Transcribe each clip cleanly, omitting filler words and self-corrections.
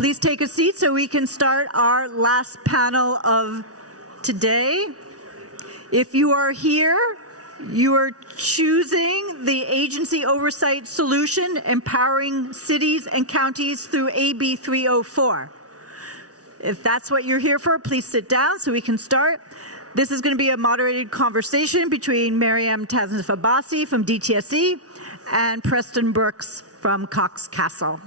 Please take a seat so we can start our last panel of today. If you are here, you are choosing the agency oversight solution, empowering cities and counties through AB 304. If that's what you're here for, please sit down so we can start. This is going to be a moderated conversation between Maryam Tasnif-Abbasi from DTSC and Preston Brooks from Cox Castle.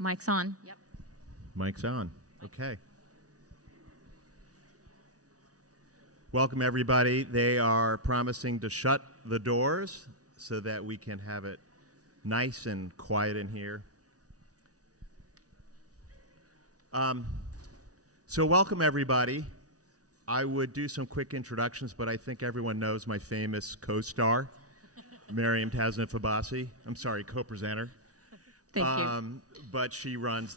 Mic's on. Yep. Mic's on. Okay. Welcome, everybody. They are promising to shut the doors so that we can have it nice and quiet in here. So welcome, everybody. I would do some quick introductions, but I think everyone knows my famous co-star, Maryam Tasnif-Abbasi. I'm sorry, co-presenter. Thank you. But she runs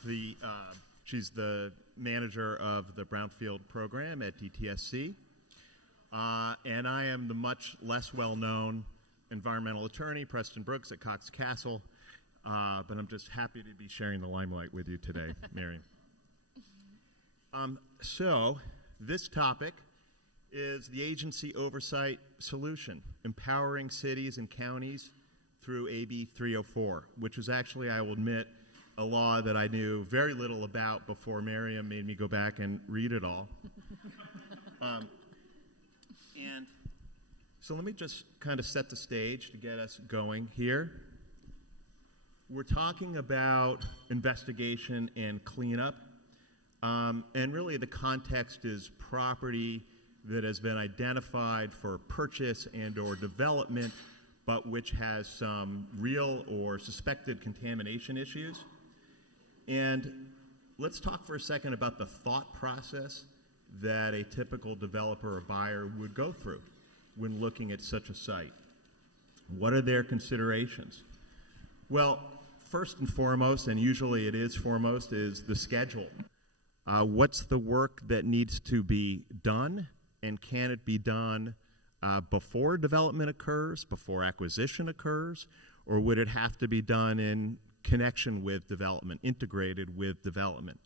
she's the manager of the Brownfield program at DTSC. And I am the much less well-known environmental attorney, Preston Brooks at Cox Castle. But I'm just happy to be sharing the limelight with you today, Miriam. So this topic is the agency oversight solution, empowering cities and counties through AB 304, which is actually, I will admit, a law that I knew very little about before Miriam made me go back and read it all. And so let me just kind of set the stage to get us going here. We're talking about investigation and cleanup, and really the context is property that has been identified for purchase and or development, but which has some real or suspected contamination issues. And let's talk for a second about the thought process that a typical developer or buyer would go through when looking at such a site. What are their considerations? Well, first and foremost, and usually it is foremost, is the schedule. What's the work that needs to be done, and can it be done before development occurs, before acquisition occurs, or would it have to be done in connection with development, integrated with development,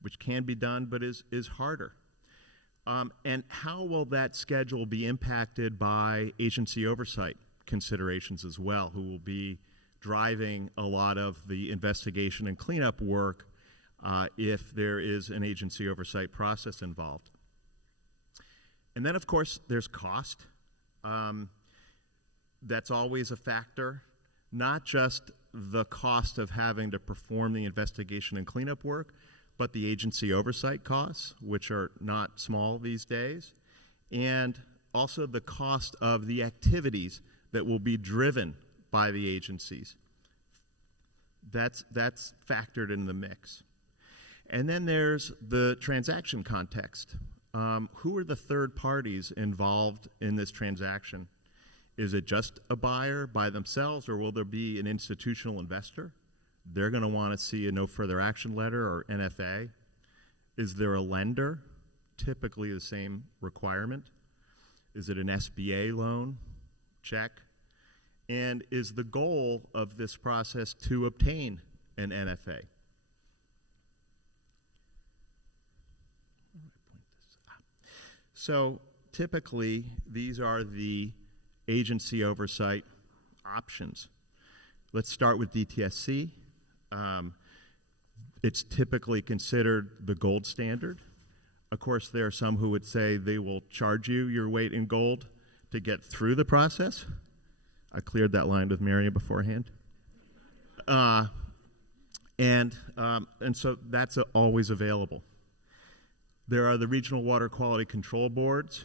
which can be done but is harder? And how will that schedule be impacted by agency oversight considerations as well, who will be driving a lot of the investigation and cleanup work if there is an agency oversight process involved? And then, of course, there's cost. That's always a factor, not just the cost of having to perform the investigation and cleanup work, but the agency oversight costs, which are not small these days, and also the cost of the activities that will be driven by the agencies. That's factored in the mix. And then there's the transaction context. Who are the third parties involved in this transaction? Is it just a buyer by themselves, or will there be an institutional investor? They're going to want to see a no further action letter or NFA. Is there a lender? Typically the same requirement. Is it an SBA loan? Check. And is the goal of this process to obtain an NFA? So typically, these are the agency oversight options. Let's start with DTSC. It's typically considered the gold standard. Of course, there are some who would say they will charge you your weight in gold to get through the process. I cleared that line with Miriam beforehand. And so that's always available. There are the regional water quality control boards.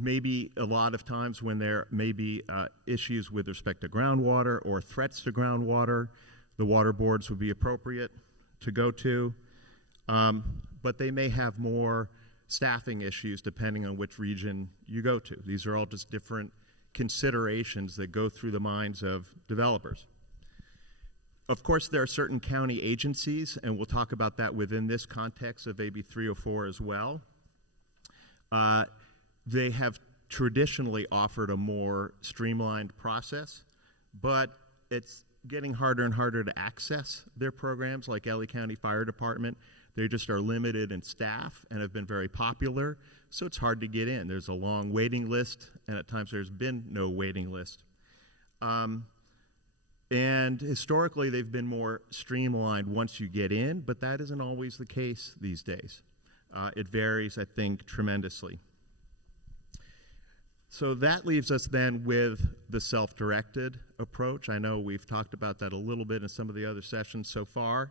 Maybe a lot of times when there may be issues with respect to groundwater or threats to groundwater, the water boards would be appropriate to go to. But they may have more staffing issues depending on which region you go to. These are all just different considerations that go through the minds of developers. Of course, there are certain county agencies, and we'll talk about that within this context of AB 304 as well. They have traditionally offered a more streamlined process, but it's getting harder and harder to access their programs, like LA County Fire Department. They just are limited in staff and have been very popular, so it's hard to get in. There's a long waiting list, and at times there's been no waiting list. And historically, they've been more streamlined once you get in, but that isn't always the case these days. It varies, I think, tremendously. So that leaves us then with the self-directed approach. I know we've talked about that a little bit in some of the other sessions so far,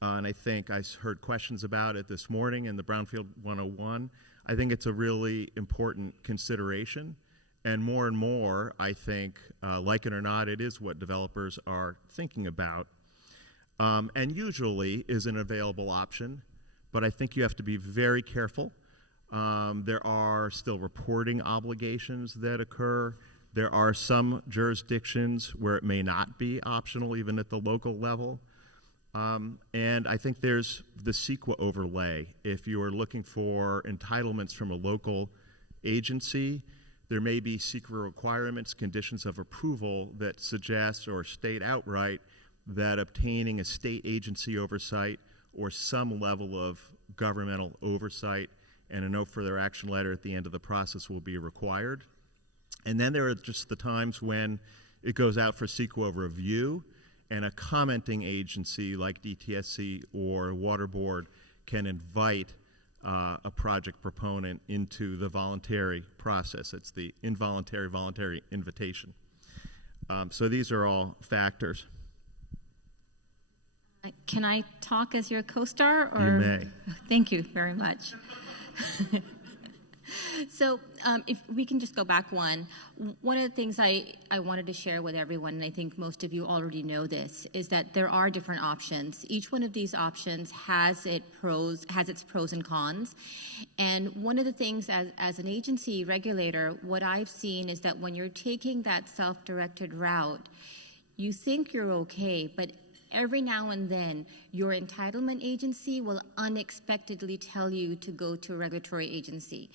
and I think I heard questions about it this morning in the Brownfield 101. I think it's a really important consideration, and more, I think, like it or not, it is what developers are thinking about, and usually is an available option, but I think you have to be very careful. There are still reporting obligations that occur. There are some jurisdictions where it may not be optional, even at the local level. And I think there's the CEQA overlay. If you are looking for entitlements from a local agency, there may be CEQA requirements, conditions of approval that suggest or state outright that obtaining a state agency oversight or some level of governmental oversight and a no further action letter at the end of the process will be required. And then there are just the times when it goes out for CEQA review, and a commenting agency like DTSC or Water Board can invite a project proponent into the voluntary process. It's the voluntary invitation. So these are all factors. Can I talk as your co-star? Or? You may. Thank you very much. So if we can just go back one of the things I wanted to share with everyone, and I think most of you already know this, is that there are different options. Each one of these options has its pros and cons. And one of the things as an agency regulator, what I've seen is that when you're taking that self-directed route, you think you're okay, but every now and then, your entitlement agency will unexpectedly tell you to go to a regulatory agency.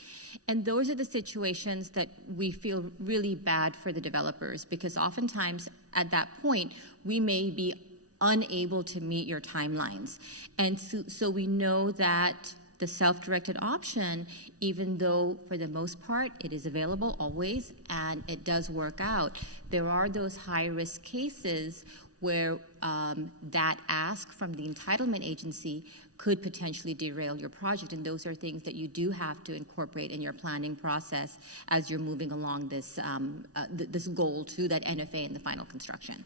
And those are the situations that we feel really bad for the developers, because oftentimes at that point, we may be unable to meet your timelines. And so we know that the self-directed option, even though for the most part it is available always and it does work out, there are those high-risk cases where that ask from the entitlement agency could potentially derail your project. And those are things that you do have to incorporate in your planning process as you're moving along this, this goal to that NFA and the final construction.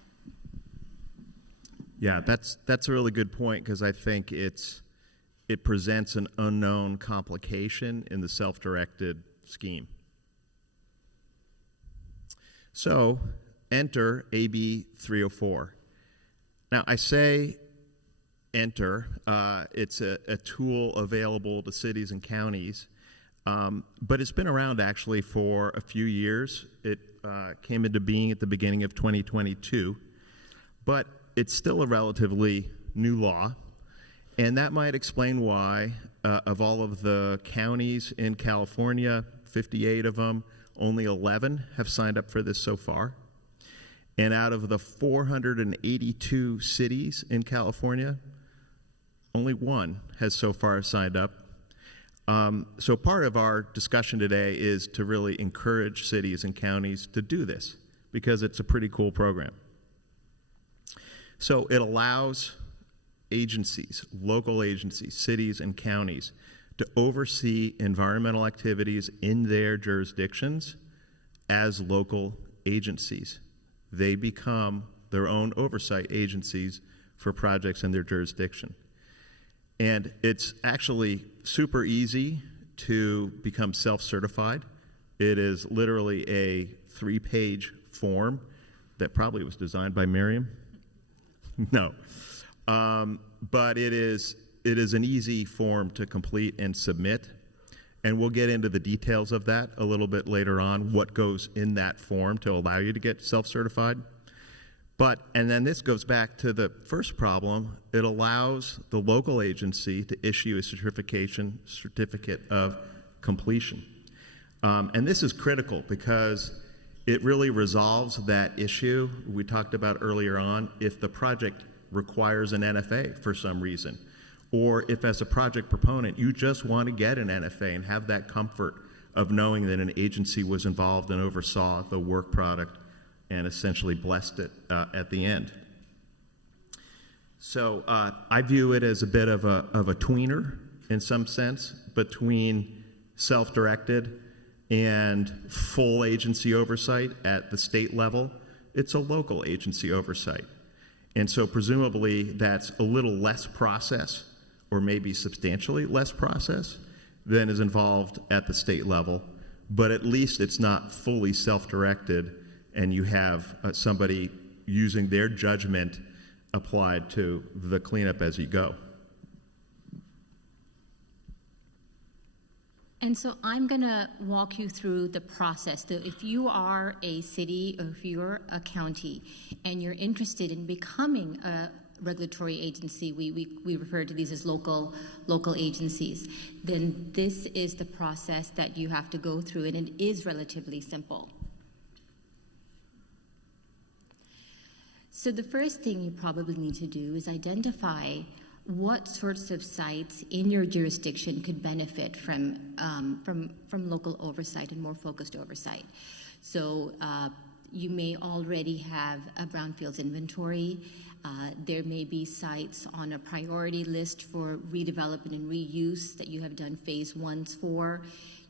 Yeah, that's a really good point, because I think it presents an unknown complication in the self-directed scheme. So enter AB 304. Now, I say enter. It's a tool available to cities and counties, but it's been around actually for a few years. It came into being at the beginning of 2022, but it's still a relatively new law, and that might explain why of all of the counties in California, 58 of them, only 11 have signed up for this so far. And out of the 482 cities in California, only one has so far signed up. So part of our discussion today is to really encourage cities and counties to do this, because it's a pretty cool program. So it allows agencies, local agencies, cities and counties, to oversee environmental activities in their jurisdictions as local agencies. They become their own oversight agencies for projects in their jurisdiction. And it's actually super easy to become self-certified. It is literally a 3-page form that probably was designed by Miriam. No. But it is an easy form to complete and submit. And we'll get into the details of that a little bit later on, what goes in that form to allow you to get self-certified. And then this goes back to the first problem. It allows the local agency to issue a certificate of completion. And this is critical because it really resolves that issue we talked about earlier on if the project requires an NFA for some reason, or if as a project proponent you just want to get an NFA and have that comfort of knowing that an agency was involved and oversaw the work product and essentially blessed it at the end. So I view it as a bit of a tweener in some sense between self-directed and full agency oversight at the state level. It's a local agency oversight. And so presumably that's a little less process, or maybe substantially less process than is involved at the state level, but at least it's not fully self-directed and you have somebody using their judgment applied to the cleanup as you go. And so I'm going to walk you through the process. So if you are a city or if you're a county and you're interested in becoming a regulatory agency, we refer to these as local agencies, then this is the process that you have to go through, and it is relatively simple. So the first thing you probably need to do is identify what sorts of sites in your jurisdiction could benefit from local oversight and more focused oversight. So you may already have a brownfields inventory. There may be sites on a priority list for redevelopment and reuse that you have done phase ones for.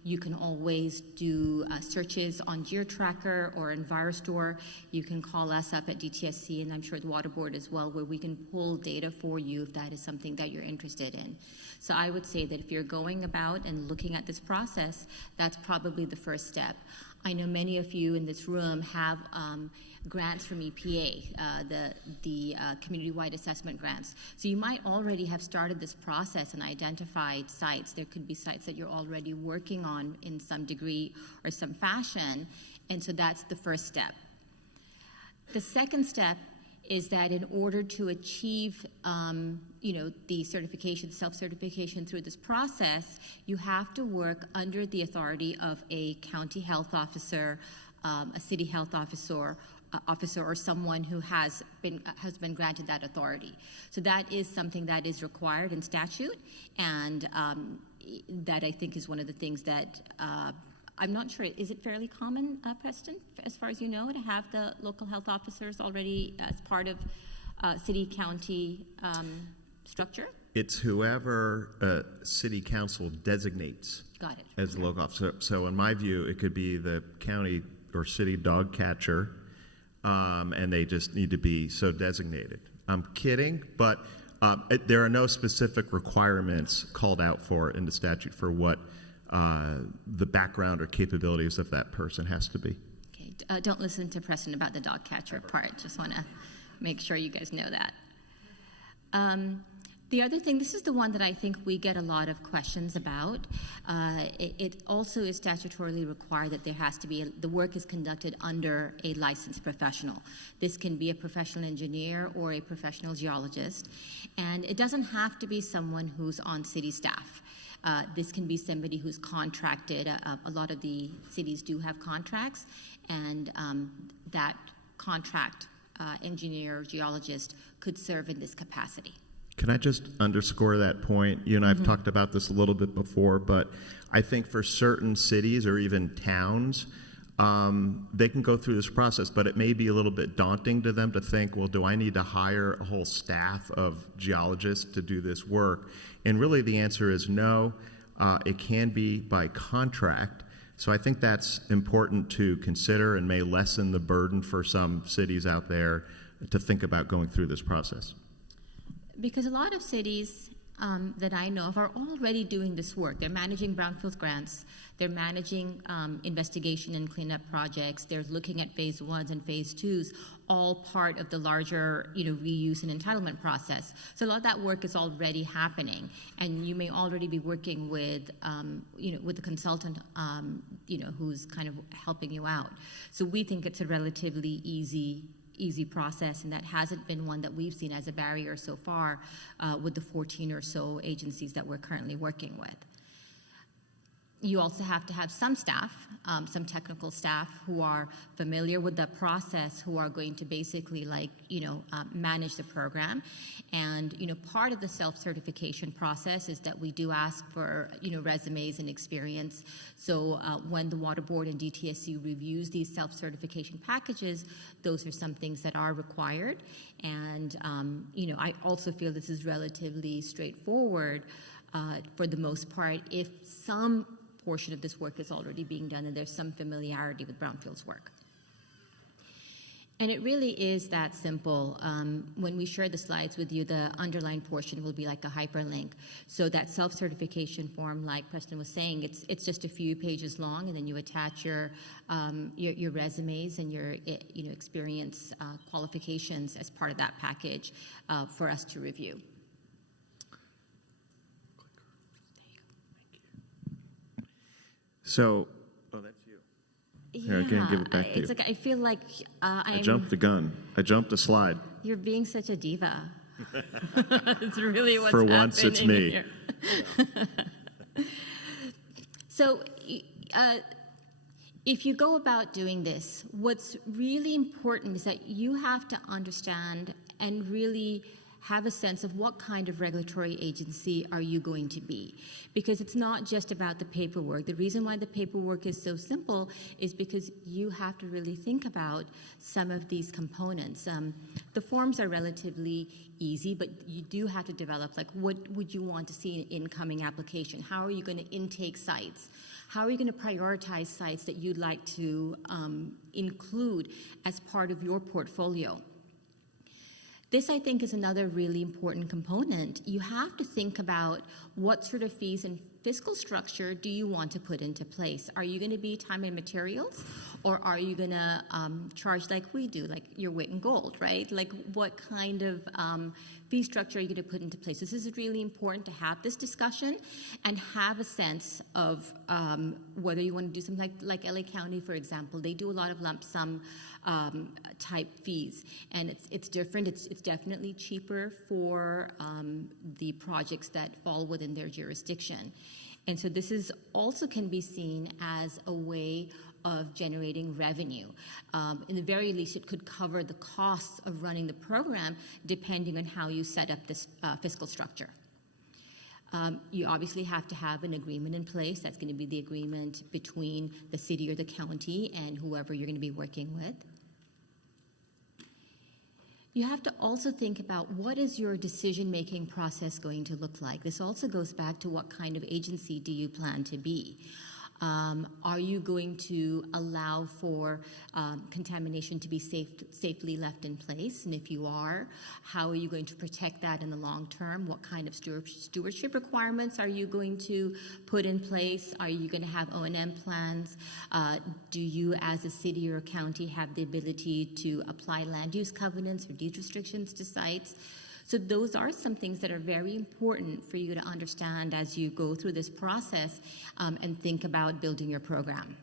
You can always do searches on GeoTracker or EnviroStore. You can call us up at DTSC, and I'm sure the Water Board as well, where we can pull data for you if that is something that you're interested in. So I would say that if you're going about and looking at this process, that's probably the first step. I know many of you in this room have grants from EPA, the community-wide assessment grants. So you might already have started this process and identified sites. There could be sites that you're already working on in some degree or some fashion, and so that's the first step. The second step is that in order to achieve the certification, self-certification through this process, you have to work under the authority of a county health officer, a city health officer, or someone who has been granted that authority. So that is something that is required in statute, and that I think is one of the things that I'm not sure, is it fairly common, Preston, as far as you know, to have the local health officers already as part of city-county structure? It's whoever city council designates as the local officer. So in my view, it could be the county or city dog catcher, and they just need to be so designated. I'm kidding, but there are no specific requirements called out for in the statute for what the background or capabilities of that person has to be. Okay, don't listen to Preston about the dog catcher part. Just want to make sure you guys know that. The other thing, this is the one that I think we get a lot of questions about. It also is statutorily required that there has to be, the work is conducted under a licensed professional. This can be a professional engineer or a professional geologist, and it doesn't have to be someone who's on city staff. This can be somebody who's contracted. A lot of the cities do have contracts, and that contract engineer or geologist could serve in this capacity. Can I just underscore that point? You and I have talked about this a little bit before, but I think for certain cities or even towns, they can go through this process, but it may be a little bit daunting to them to think, well, do I need to hire a whole staff of geologists to do this work? And really the answer is no. It can be by contract. So I think that's important to consider and may lessen the burden for some cities out there to think about going through this process. Because a lot of cities that I know of are already doing this work. They're managing brownfield grants. They're managing investigation and cleanup projects. They're looking at phase 1s and phase 2s, all part of the larger, reuse and entitlement process. So a lot of that work is already happening, and you may already be working with, with a consultant, who's kind of helping you out. So we think it's a relatively easy process, and that hasn't been one that we've seen as a barrier so far with the 14 or so agencies that we're currently working with. You also have to have some staff, some technical staff who are familiar with the process, who are going to basically manage the program. And, part of the self-certification process is that we do ask for, resumes and experience. So when the Water Board and DTSC reviews these self-certification packages, those are some things that are required. And, I also feel this is relatively straightforward for the most part if some portion of this work is already being done and there's some familiarity with brownfields work. And it really is that simple. When we share the slides with you, the underlined portion will be like a hyperlink. So that self-certification form, like Preston was saying, it's just a few pages long, and then you attach your resumes and your experience qualifications as part of that package for us to review. So, oh, that's you. Here, I can't give it back to you. It's like I feel like I jumped the gun. I jumped the slide. You're being such a diva. It's really what's For happening once, it's me. here. So, if you go about doing this, what's really important is that you have to understand and really have a sense of what kind of regulatory agency are you going to be. Because it's not just about the paperwork. The reason why the paperwork is so simple is because you have to really think about some of these components. The forms are relatively easy, but you do have to develop, like, what would you want to see in an incoming application? How are you going to intake sites? How are you going to prioritize sites that you'd like to include as part of your portfolio? This, I think, is another really important component. You have to think about what sort of fees and fiscal structure do you want to put into place. Are you going to be time and materials, or are you going to charge like we do, like your weight in gold, right? Like, what kind of fee structure are you going to put into place? This is really important to have this discussion and have a sense of whether you want to do something like LA County, for example. They do a lot of lump sum type fees, and it's different. It's definitely cheaper for the projects that fall within their jurisdiction. And so this is also can be seen as a way of generating revenue. In the very least, it could cover the costs of running the program depending on how you set up this fiscal structure. You obviously have to have an agreement in place. That's going to be the agreement between the city or the county and whoever you're going to be working with. You have to also think about what is your decision-making process going to look like. This also goes back to what kind of agency do you plan to be. Are you going to allow for contamination to be safely left in place? And if you are, how are you going to protect that in the long term? What kind of stewardship requirements are you going to put in place? Are you going to have O&M plans? Do you, as a city or a county, have the ability to apply land use covenants or deed restrictions to sites? So those are some things that are very important for you to understand as you go through this process and think about building your program.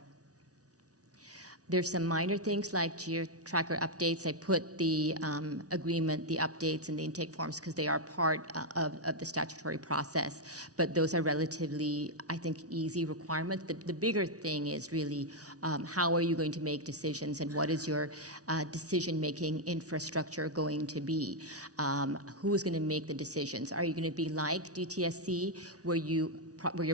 There's some minor things like GeoTracker updates. I put the agreement, the updates, and the intake forms because they are part of the statutory process. But those are relatively, I think, easy requirements. The bigger thing is really how are you going to make decisions and what is your decision-making infrastructure going to be? Who is going to make the decisions? Are you going to be like DTSC where your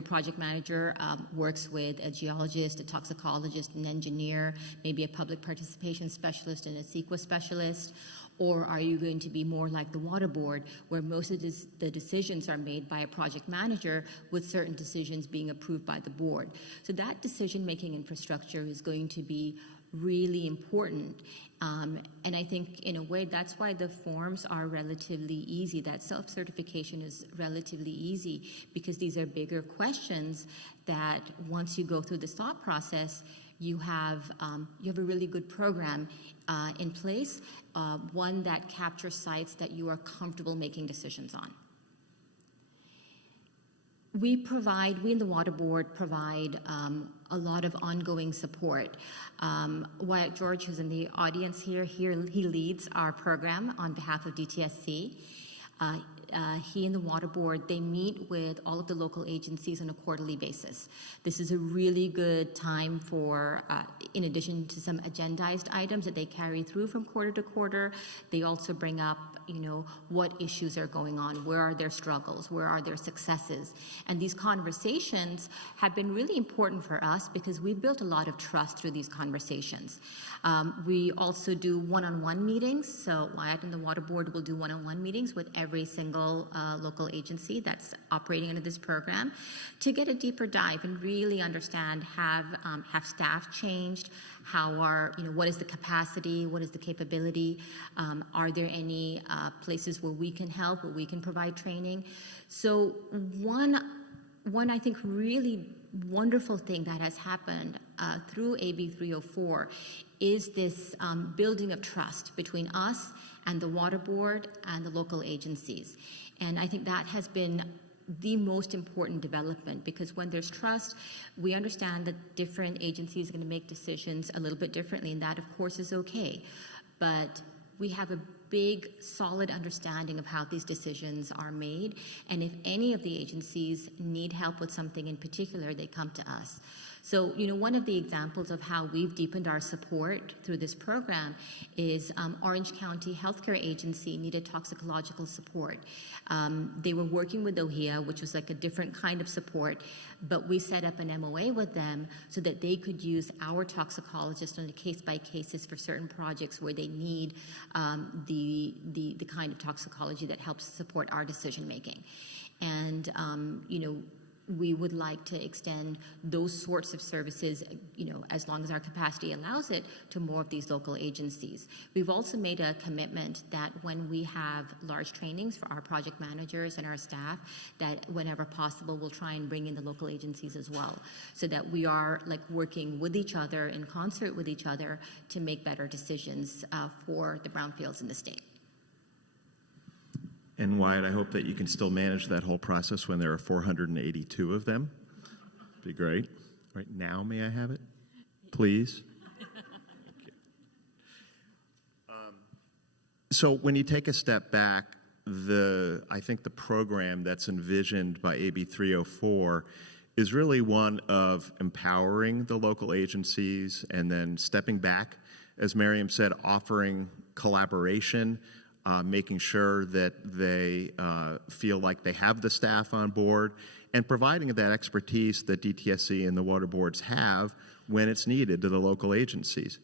project manager works with a geologist, a toxicologist, an engineer, maybe a public participation specialist and a CEQA specialist? Or are you going to be more like the Water Board, where most of the decisions are made by a project manager with certain decisions being approved by the board? So that decision-making infrastructure is going to be really important. And I think in a way that's why the forms are relatively easy. That self-certification is relatively easy because these are bigger questions that once you go through this thought process, you have a really good program in place, one that captures sites that you are comfortable making decisions on. We in the Water Board provide a lot of ongoing support. Wyatt George, who's in the audience here, he leads our program on behalf of DTSC. He and the Water Board, they meet with all of the local agencies on a quarterly basis. This is a really good time for, in addition to some agendized items that they carry through from quarter to quarter, they also bring up, what issues are going on, where are their struggles, where are their successes. And these conversations have been really important for us because we've built a lot of trust through these conversations. We also do one-on-one meetings. So Wyatt and the Water Board will do one-on-one meetings with every single local agency that's operating under this program to get a deeper dive and really understand, have staff changed? What is the capacity? What is the capability? Are there any places where we can help, where we can provide training? So one I think really wonderful thing that has happened through AB 304 is this building of trust between us and the Water Board and the local agencies. And I think that has been the most important development, because when there's trust, we understand that different agencies are going to make decisions a little bit differently, and that of course is okay. But we have a big, solid understanding of how these decisions are made, and if any of the agencies need help with something in particular, they come to us. So, one of the examples of how we've deepened our support through this program is Orange County Healthcare Agency needed toxicological support. They were working with OHIA, which was like a different kind of support, but we set up an MOA with them so that they could use our toxicologists on a case-by-cases for certain projects where they need the kind of toxicology that helps support our decision-making. And, we would like to extend those sorts of services, as long as our capacity allows it, to more of these local agencies. We've also made a commitment that when we have large trainings for our project managers and our staff, that whenever possible, we'll try and bring in the local agencies as well, so that we are working with each other, in concert with each other, to make better decisions for the brownfields in the state. And Wyatt, I hope that you can still manage that whole process when there are 482 of them. Be great. Right now, may I have it, please? So when you take a step back, I think the program that's envisioned by AB 304 is really one of empowering the local agencies and then stepping back, as Miriam said, offering collaboration, making sure that they feel like they have the staff on board, and providing that expertise that DTSC and the water boards have when it's needed to the local agencies.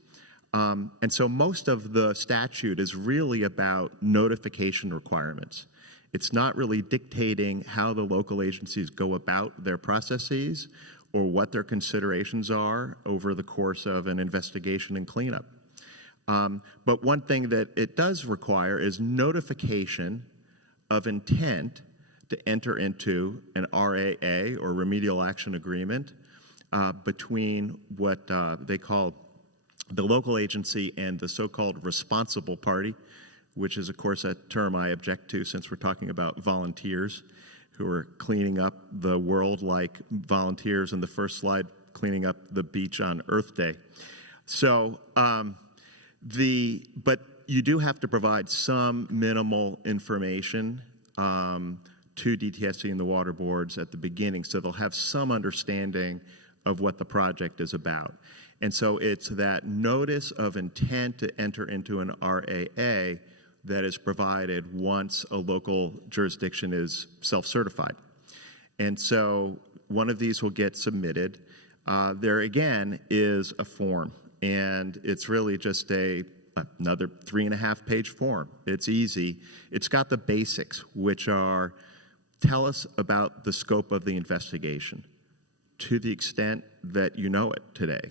And so most of the statute is really about notification requirements. It's not really dictating how the local agencies go about their processes or what their considerations are over the course of an investigation and cleanup. But one thing that it does require is notification of intent to enter into an RAA, or remedial action agreement, between what they call the local agency and the so-called responsible party, which is, of course, a term I object to since we're talking about volunteers who are cleaning up the world like volunteers in the first slide cleaning up the beach on Earth Day. So, but you do have to provide some minimal information to DTSC and the water boards at the beginning, so they'll have some understanding of what the project is about. And so it's that notice of intent to enter into an RAA that is provided once a local jurisdiction is self-certified. And so one of these will get submitted. There again is a form, and it's really just another 3.5-page form. It's easy. It's got the basics, which are, tell us about the scope of the investigation to the extent that you know it today.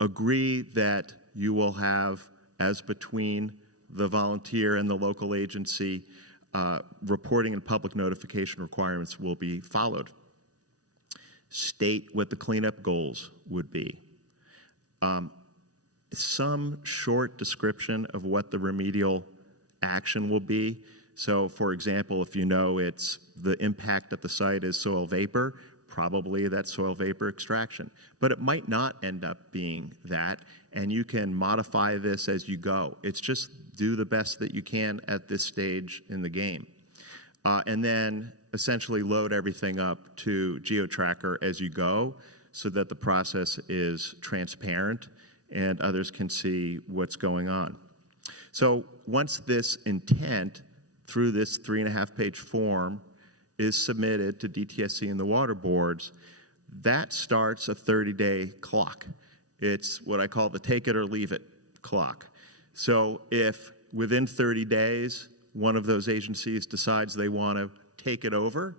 agree that you will have, as between the volunteer and the local agency, reporting and public notification requirements will be followed. State what the cleanup goals would be. Some short description of what the remedial action will be. So, for example, if you know it's the impact at the site is soil vapor, probably that's soil vapor extraction. But it might not end up being that, and you can modify this as you go. It's just do the best that you can at this stage in the game. And then essentially load everything up to GeoTracker as you go so that the process is transparent and others can see what's going on. So once this intent through this 3.5-page form is submitted to DTSC and the water boards, that starts a 30-day clock. It's what I call the take it or leave it clock. So if within 30 days, one of those agencies decides they want to take it over,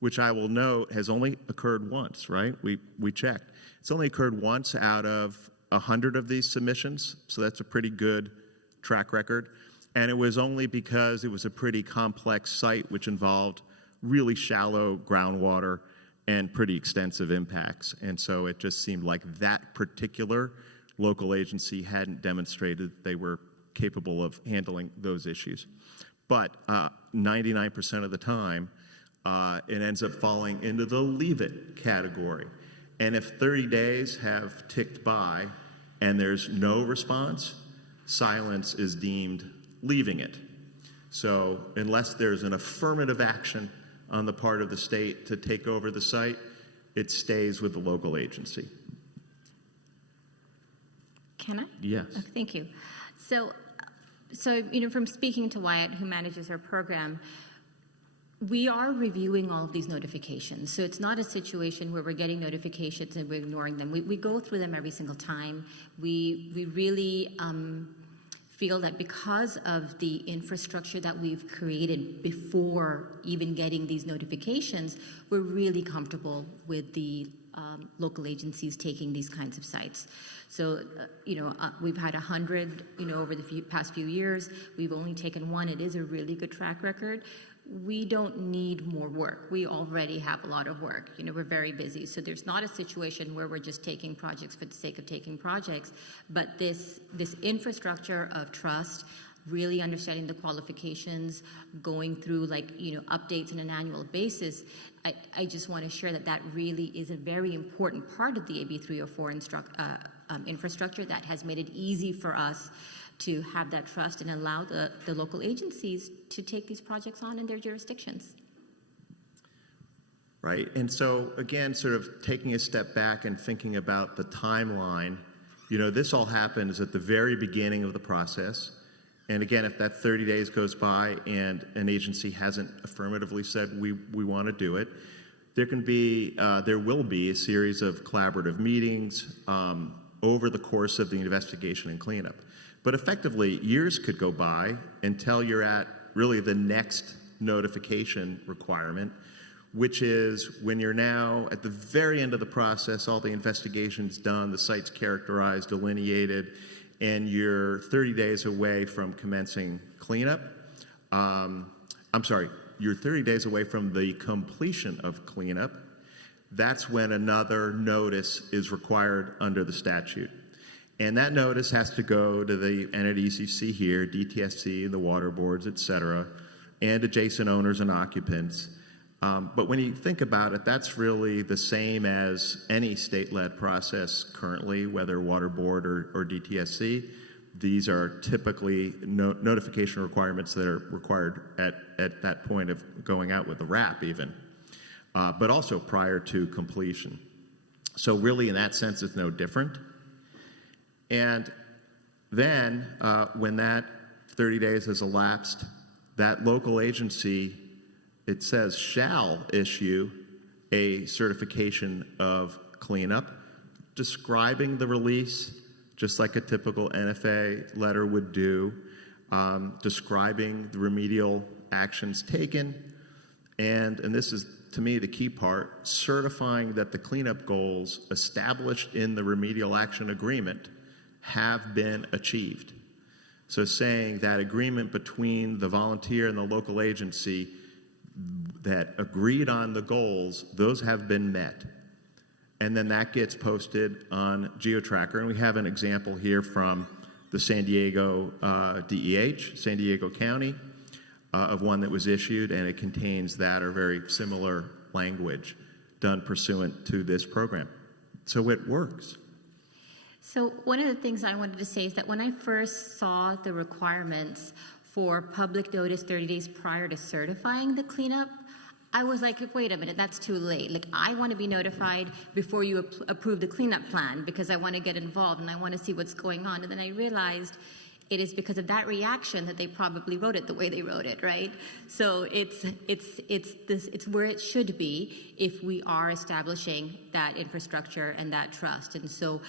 which I will note has only occurred once, right? We checked. It's only occurred once out of 100 of these submissions, so that's a pretty good track record. And it was only because it was a pretty complex site which involved really shallow groundwater and pretty extensive impacts. And so it just seemed like that particular local agency hadn't demonstrated they were capable of handling those issues. But 99% of the time, it ends up falling into the leave it category. And if 30 days have ticked by and there's no response, silence is deemed leaving it. So unless there's an affirmative action on the part of the state to take over the site, it stays with the local agency. Can I? Yes. Okay, thank you. So, from speaking to Wyatt, who manages our program, we are reviewing all of these notifications. So it's not a situation where we're getting notifications and we're ignoring them. We go through them every single time. We really feel that because of the infrastructure that we've created before even getting these notifications, we're really comfortable with the local agencies taking these kinds of sites. So, we've had 100, over the past few years. We've only taken one. It is a really good track record. We don't need more work. We already have a lot of work. We're very busy. So there's not a situation where we're just taking projects for the sake of taking projects, but this infrastructure of trust, really understanding the qualifications, going through updates on an annual basis, I just want to share that really is a very important part of the AB 304 infrastructure that has made it easy for us to have that trust and allow the local agencies to take these projects on in their jurisdictions. Right, and so again, sort of taking a step back and thinking about the timeline, this all happens at the very beginning of the process. And again, if that 30 days goes by and an agency hasn't affirmatively said we want to do it, there will be a series of collaborative meetings over the course of the investigation and cleanup. But effectively, years could go by until you're at really the next notification requirement, which is when you're now at the very end of the process, all the investigation's done, the site's characterized, delineated, and you're 30 days away from commencing cleanup. You're 30 days away from the completion of cleanup. That's when another notice is required under the statute. And that notice has to go to the entities you see here, DTSC, the water boards, et cetera, and adjacent owners and occupants. But when you think about it, that's really the same as any state-led process currently, whether water board or DTSC. These are typically notification requirements that are required at that point of going out with the RAP even, but also prior to completion. So really, in that sense, it's no different. And then when that 30 days has elapsed, that local agency, it says, shall issue a certification of cleanup describing the release, just like a typical NFA letter would do, describing the remedial actions taken. And this is to me, the key part, certifying that the cleanup goals established in the remedial action agreement have been achieved. So saying that agreement between the volunteer and the local agency that agreed on the goals, those have been met. And then that gets posted on GeoTracker. And we have an example here from the San Diego DEH, San Diego County, of one that was issued, and it contains that or very similar language done pursuant to this program. So it works. So one of the things I wanted to say is that when I first saw the requirements for public notice 30 days prior to certifying the cleanup, I was like, wait a minute, that's too late. Like, I want to be notified before you approve the cleanup plan because I want to get involved and I want to see what's going on. And then I realized it is because of that reaction that they probably wrote it the way they wrote it, right? So it's where it should be if we are establishing that infrastructure and that trust. And so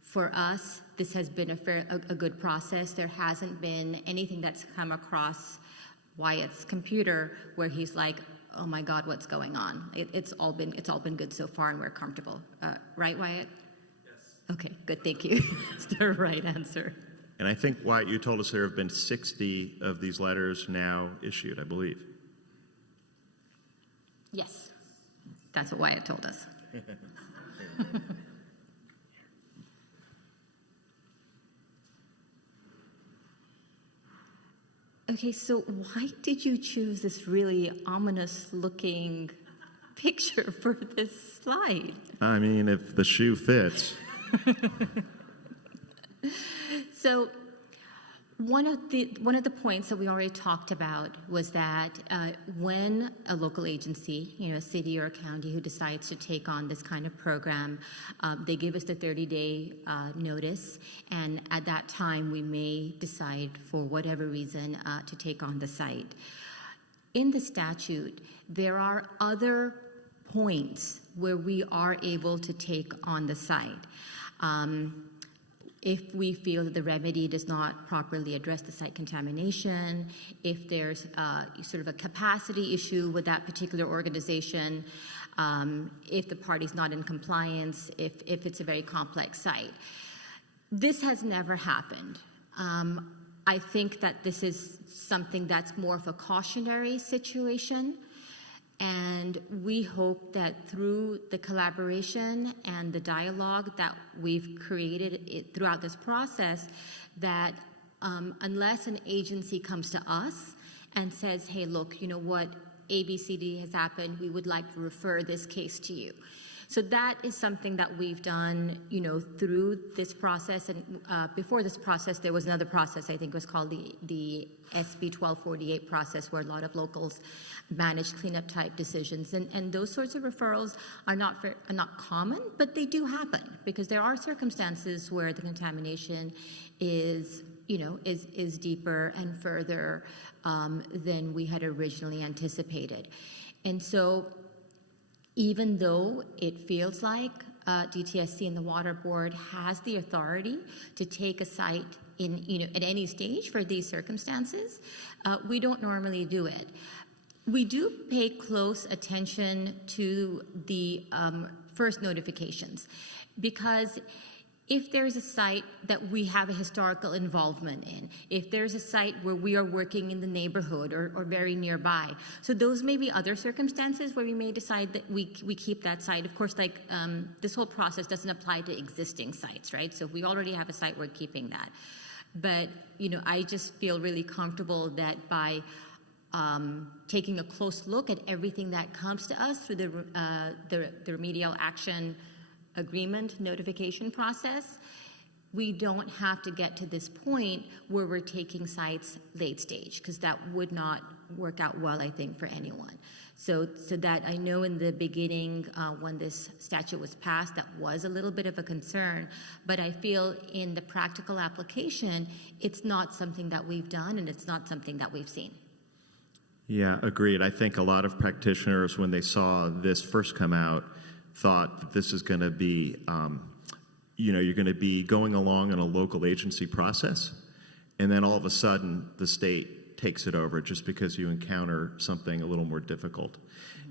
for us, this has been a good process. There hasn't been anything that's come across Wyatt's computer where he's like, oh my God, what's going on? It's all been good so far, and we're comfortable. Right, Wyatt? Yes. Okay, good, thank you. That's the right answer. And I think, Wyatt, you told us there have been 60 of these letters now issued, I believe. Yes, that's what Wyatt told us. Okay, so why did you choose this really ominous-looking picture for this slide? I mean, if the shoe fits. So one of the points that we already talked about was that when a local agency, a city or a county who decides to take on this kind of program, they give us the 30-day notice, and at that time we may decide for whatever reason to take on the site. In the statute, there are other points where we are able to take on the site. If we feel that the remedy does not properly address the site contamination, if there's sort of a capacity issue with that particular organization, if the party's not in compliance, if it's a very complex site. This has never happened. I think that this is something that's more of a cautionary situation. And we hope that through the collaboration and the dialogue that we've created throughout this process, that unless an agency comes to us and says, hey, look, you know what, ABCD has happened, we would like to refer this case to you. So that is something that we've done, through this process. And before this process, there was another process, I think it was called the SB 1248 process, where a lot of locals manage cleanup type decisions. And those sorts of referrals are not common, but they do happen because there are circumstances where the contamination is deeper and further than we had originally anticipated. And so even though it feels like DTSC and the Water Board has the authority to take a site at any stage for these circumstances, we don't normally do it. We do pay close attention to the first notifications, because if there's a site that we have a historical involvement in, if there's a site where we are working in the neighborhood or very nearby, so those may be other circumstances where we may decide that we keep that site. Of course, this whole process doesn't apply to existing sites, right? So if we already have a site, we're keeping that. But, I just feel really comfortable that by taking a close look at everything that comes to us through the remedial action agreement notification process, we don't have to get to this point where we're taking sites late stage, because that would not work out well, I think, for anyone. So that I know in the beginning, when this statute was passed, that was a little bit of a concern, but I feel in the practical application, it's not something that we've done and it's not something that we've seen. Yeah, agreed. I think a lot of practitioners, when they saw this first come out, thought that this is going to be, you're going to be going along in a local agency process, and then all of a sudden the state takes it over just because you encounter something a little more difficult.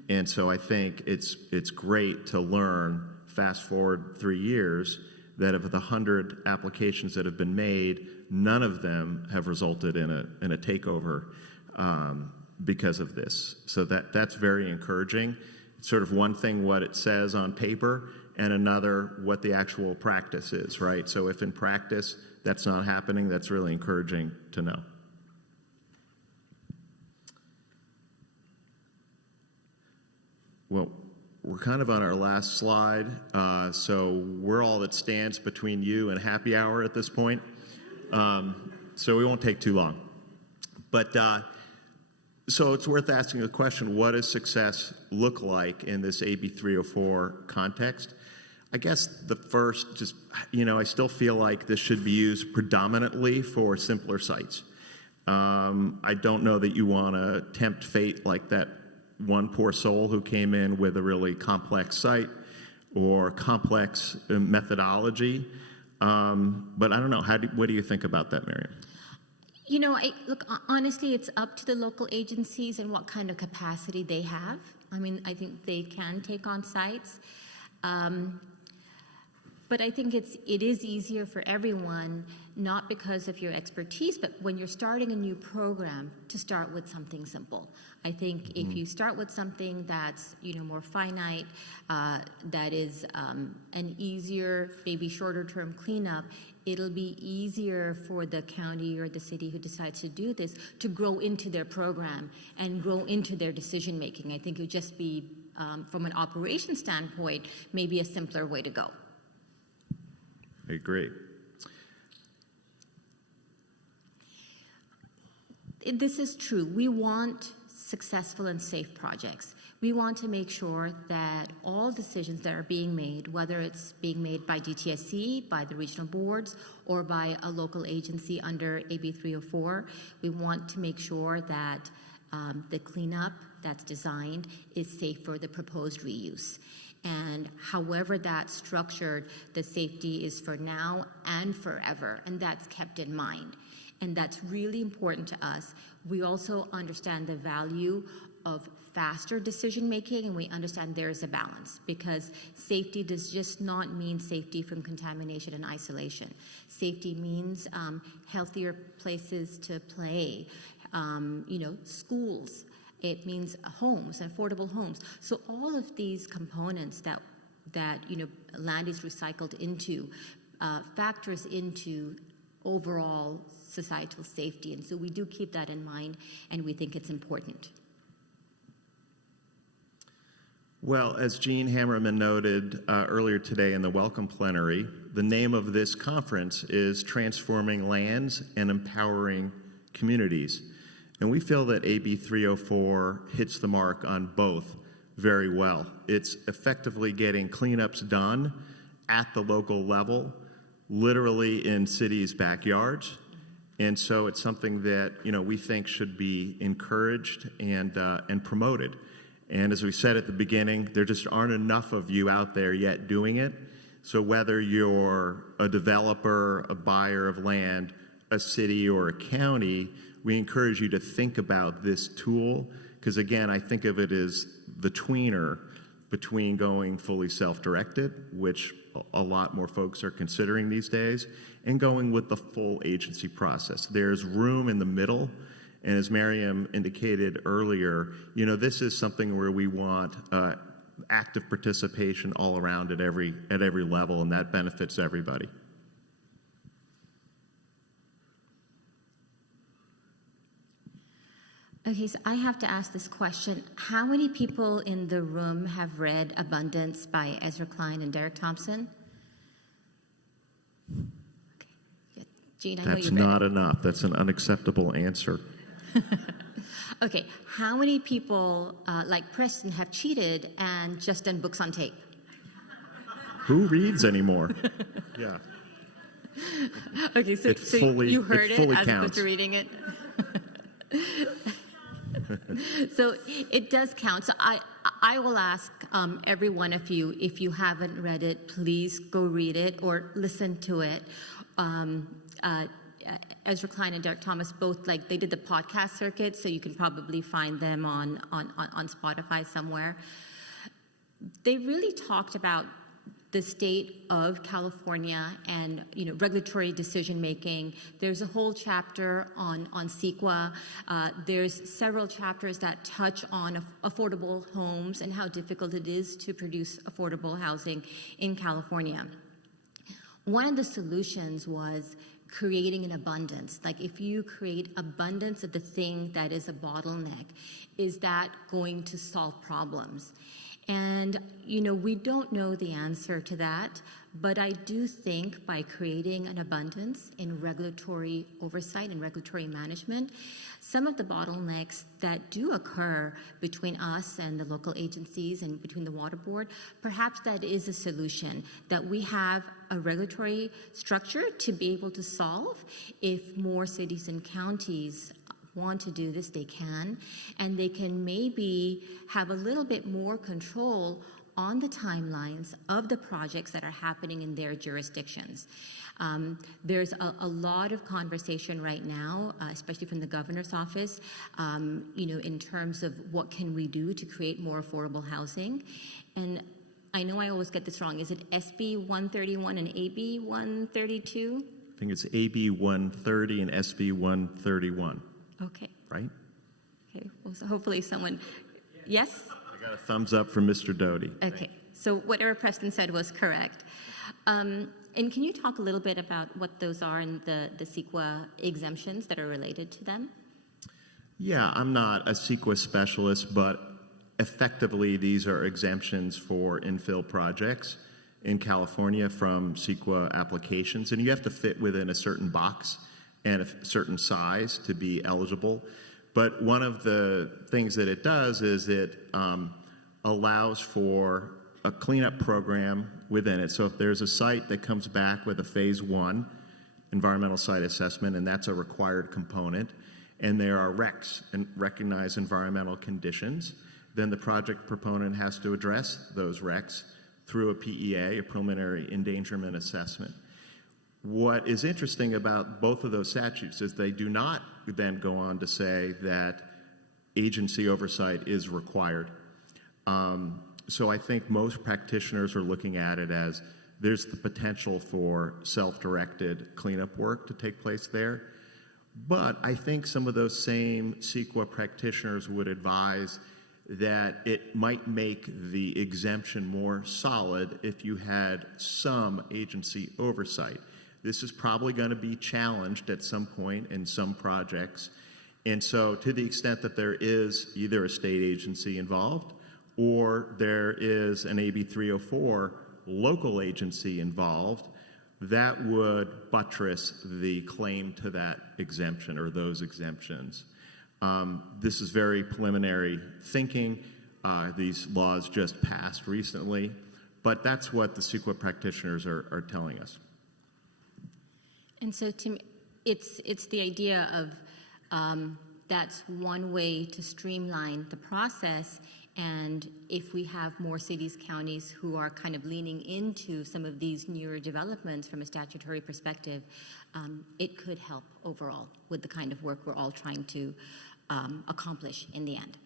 And so I think it's great to learn, fast forward 3 years, that of the 100 applications that have been made, none of them have resulted in a takeover because of this. So that's very encouraging. It's sort of one thing what it says on paper, and another what the actual practice is, right? So if in practice that's not happening, that's really encouraging to know. Well, we're kind of on our last slide, so we're all that stands between you and happy hour at this point. So we won't take too long. But so it's worth asking the question, what does success look like in this AB 304 context? I guess the first, I still feel like this should be used predominantly for simpler sites. I don't know that you want to tempt fate like that one poor soul who came in with a really complex site or complex methodology. But I don't know. What do you think about that, Miriam? Look, honestly, it's up to the local agencies and what kind of capacity they have. I mean, I think they can take on sites. But I think it is easier for everyone, not because of your expertise, but when you're starting a new program, to start with something simple. I think if you start with something that's more finite, that is an easier, maybe shorter term cleanup, it'll be easier for the county or the city who decides to do this to grow into their program and grow into their decision making. I think it would just be, from an operation standpoint, maybe a simpler way to go. I agree. This is true. We want successful and safe projects. We want to make sure that all decisions that are being made, whether it's being made by DTSC, by the regional boards, or by a local agency under AB 304, we want to make sure that the cleanup that's designed is safe for the proposed reuse. And however that's structured, the safety is for now and forever, and that's kept in mind. And that's really important to us. We also understand the value of faster decision making, and we understand there is a balance, because safety does just not mean safety from contamination and isolation. Safety means healthier places to play, schools. It means homes, affordable homes. So all of these components that land is recycled into factors into overall societal safety. And so we do keep that in mind, and we think it's important. Well, as Jean Hammerman noted earlier today in the welcome plenary, the name of this conference is Transforming Lands and Empowering Communities. And we feel that AB 304 hits the mark on both very well. It's effectively getting cleanups done at the local level, literally in cities' backyards. And so it's something that we think should be encouraged and promoted. And as we said at the beginning, there just aren't enough of you out there yet doing it. So whether you're a developer, a buyer of land, a city, or a county, we encourage you to think about this tool, because again, I think of it as the tweener between going fully self-directed, which a lot more folks are considering these days, and going with the full agency process. There's room in the middle, and as Miriam indicated earlier, this is something where we want active participation all around at every level, and that benefits everybody. Okay, so I have to ask this question. How many people in the room have read Abundance by Ezra Klein and Derek Thompson? Okay. Jean, I know you read it. That's not enough. That's an unacceptable answer. Okay, how many people, like Preston, have cheated and just done books on tape? Who reads anymore? Yeah. Okay, so you heard it as opposed to reading it? So it does count. So I will ask every one of you, if you haven't read it, please go read it or listen to it. Ezra Klein and Derek Thomas both, like, they did the podcast circuit, so you can probably find them on Spotify somewhere. They really talked about the state of California and, you know, regulatory decision making. There's a whole chapter on CEQA. There's several chapters that touch on affordable homes and how difficult it is to produce affordable housing in California. One of the solutions was creating an abundance. Like, if you create abundance of the thing that is a bottleneck, is that going to solve problems? And, you know, we don't know the answer to that, but I do think by creating an abundance in regulatory oversight and regulatory management, some of the bottlenecks that do occur between us and the local agencies and between the water board, perhaps that is a solution, that we have a regulatory structure to be able to solve. If more cities and counties want to do this, they can, and they can maybe have a little bit more control on the timelines of the projects that are happening in their jurisdictions. There's a lot of conversation right now, especially from the governor's office, you know, in terms of what can we do to create more affordable housing. And I know I always get this wrong. Is it SB 131 and AB 132? I think it's AB 130 and SB 131. Okay. Right? Okay. Well, so hopefully someone, yes? I got a thumbs up from Mr. Doty. Okay. So whatever Preston said was correct. And can you talk a little bit about what those are and the CEQA exemptions that are related to them? Yeah, I'm not a CEQA specialist, but effectively these are exemptions for infill projects in California from CEQA applications, and you have to fit within a certain box and a certain size to be eligible. But one of the things that it does is it allows for a cleanup program within it. So if there's a site that comes back with a phase 1 environmental site assessment, and that's a required component, and there are RECs and recognized environmental conditions, then the project proponent has to address those RECs through a PEA, a preliminary endangerment assessment. What is interesting about both of those statutes is they do not then go on to say that agency oversight is required. So I think most practitioners are looking at it as there's the potential for self-directed cleanup work to take place there. But I think some of those same CEQA practitioners would advise that it might make the exemption more solid if you had some agency oversight. This is probably going to be challenged at some point in some projects. And so to the extent that there is either a state agency involved or there is an AB 304 local agency involved, that would buttress the claim to that exemption or those exemptions. This is very preliminary thinking. These laws just passed recently, but that's what the CEQA practitioners are telling us. And so to me, it's the idea of that's one way to streamline the process. And if we have more cities, counties who are kind of leaning into some of these newer developments from a statutory perspective, it could help overall with the kind of work we're all trying to accomplish in the end.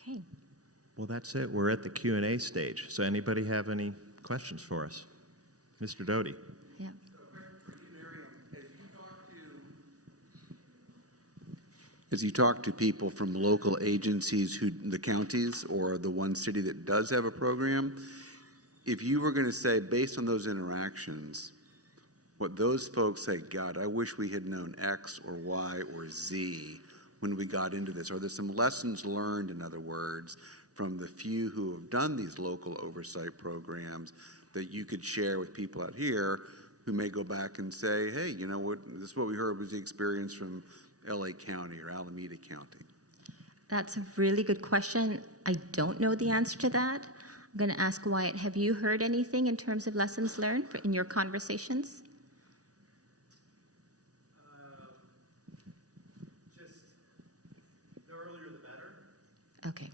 Okay. Well, that's it. We're at the Q&A stage. So anybody have any questions for us? Mr. Doty. Yeah. As you talk to people from local agencies, the counties or the one city that does have a program, if you were going to say, based on those interactions, what those folks say, God, I wish we had known X or Y or Z when we got into this. Are there some lessons learned, in other words, from the few who have done these local oversight programs that you could share with people out here who may go back and say, hey, you know what, this is what we heard was the experience from LA County or Alameda County? That's a really good question. I don't know the answer to that. I'm going to ask Wyatt, have you heard anything in terms of lessons learned in your conversations? Just the earlier the better. Okay.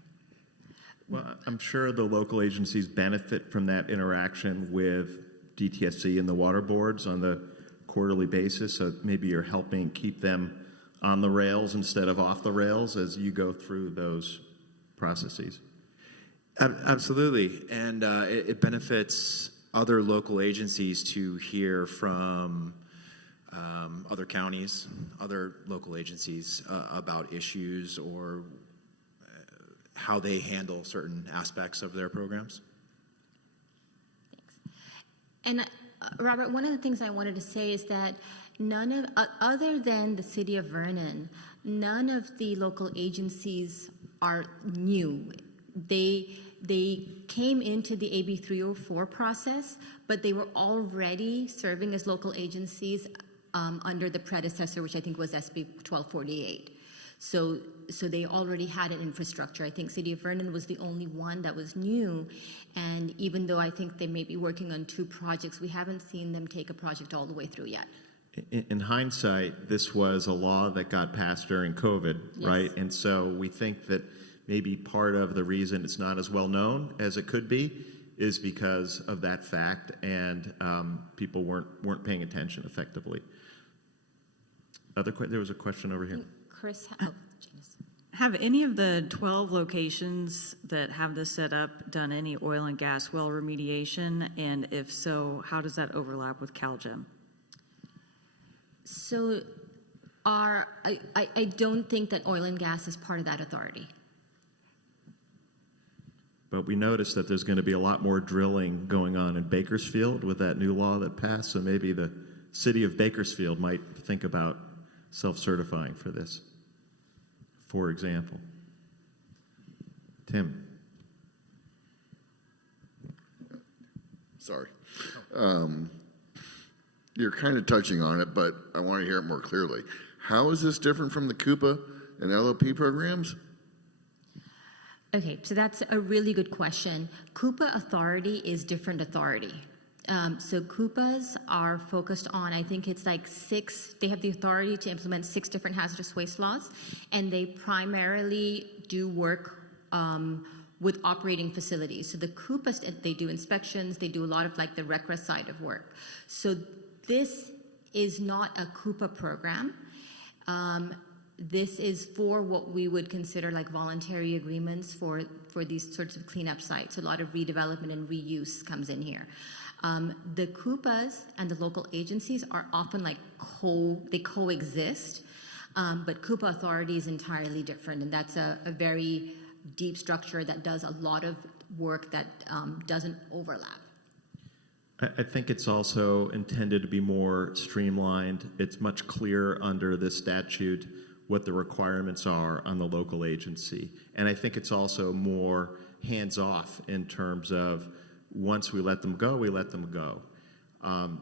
Well, I'm sure the local agencies benefit from that interaction with DTSC and the water boards on the quarterly basis, so maybe you're helping keep them on the rails instead of off the rails as you go through those processes. Absolutely, and it benefits other local agencies to hear from other counties, other local agencies about issues or how they handle certain aspects of their programs. And Robert, one of the things I wanted to say is that none of, other than the city of Vernon, none of the local agencies are new. They came into the AB 304 process, but they were already serving as local agencies under the predecessor, which I think was SB 1248. So they already had an infrastructure. I think City of Vernon was the only one that was new. And even though I think they may be working on 2 projects, we haven't seen them take a project all the way through yet. In hindsight, this was a law that got passed during COVID, Yes. right? And so we think that maybe part of the reason it's not as well known as it could be is because of that fact, and people weren't paying attention effectively. There was a question over here. Chris, oh, Janice. Have any of the 12 locations that have this set up done any oil and gas well remediation? And if so, how does that overlap with CalGEM? So I don't think that oil and gas is part of that authority. But we noticed that there's going to be a lot more drilling going on in Bakersfield with that new law that passed, so maybe the city of Bakersfield might think about self-certifying for this, for example. Tim. Sorry. You're kind of touching on it, but I want to hear it more clearly. How is this different from the CUPA and LOP programs? Okay, so that's a really good question. CUPA authority is different authority. So CUPAs are focused on, I think it's like 6, they have the authority to implement 6 different hazardous waste laws, and they primarily do work with operating facilities. So the CUPAs, they do inspections, they do a lot of like the RECRA side of work. So this is not a CUPA program. This is for what we would consider like voluntary agreements for these sorts of cleanup sites. A lot of redevelopment and reuse comes in here. The CUPAs and the local agencies are often like they coexist, but CUPA authority is entirely different, and that's a very deep structure that does a lot of work that doesn't overlap. I think it's also intended to be more streamlined. It's much clearer under this statute what the requirements are on the local agency. And I think it's also more hands-off in terms of once we let them go, we let them go.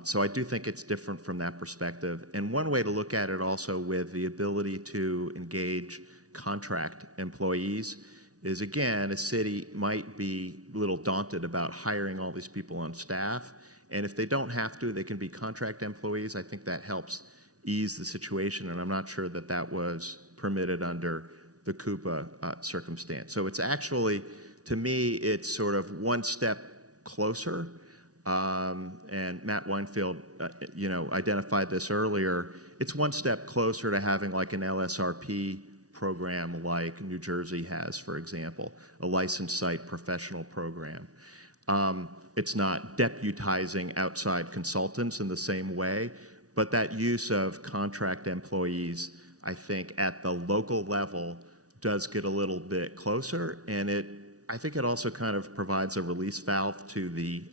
So I do think it's different from that perspective. And one way to look at it also with the ability to engage contract employees is, again, a city might be a little daunted about hiring all these people on staff. And if they don't have to, they can be contract employees. I think that helps ease the situation, and I'm not sure that that was permitted under the CUPA circumstance. So it's actually, to me, it's sort of one step closer, and Matt Weinfeld, identified this earlier. It's one step closer to having like an LSRP program like New Jersey has, for example, a licensed site professional program. It's not deputizing outside consultants in the same way, but that use of contract employees, I think, at the local level does get a little bit closer, and I think it also kind of provides a release valve to the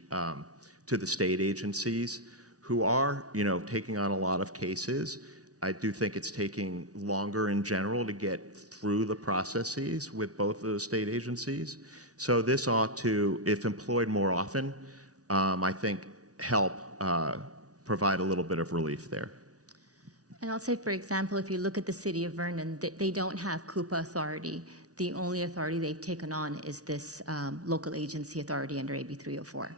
state agencies who are, taking on a lot of cases. I do think it's taking longer in general to get through the processes with both of those state agencies. So this ought to, if employed more often, I think help provide a little bit of relief there. And I'll say, for example, if you look at the city of Vernon, they don't have CUPA authority. The only authority they've taken on is this local agency authority under AB 304.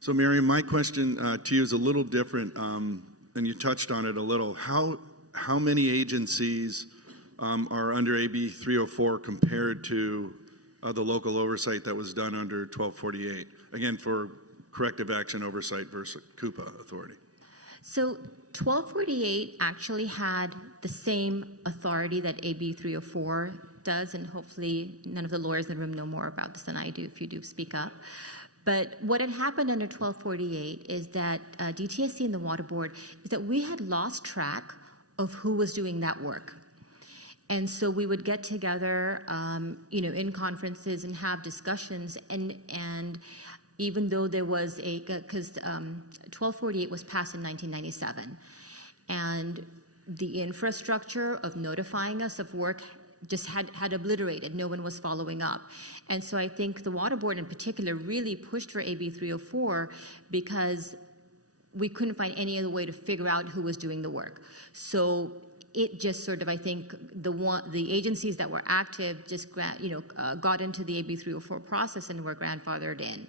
So, Miriam, my question to you is a little different, and you touched on it a little. How many agencies are under AB 304 compared to the local oversight that was done under 1248? Again, for corrective action oversight versus CUPA authority? So 1248 actually had the same authority that AB 304 does, and hopefully none of the lawyers in the room know more about this than I do. If you do, speak up. But what had happened under 1248 is that DTSC and the Water Board is that we had lost track of who was doing that work. And so we would get together, in conferences and have discussions, and even though there was because 1248 was passed in 1997, and the infrastructure of notifying us of work just had obliterated. No one was following up. And so I think the Water Board in particular really pushed for AB 304 because we couldn't find any other way to figure out who was doing the work. So it just sort of, I think, the agencies that were active just got into the AB 304 process and were grandfathered in.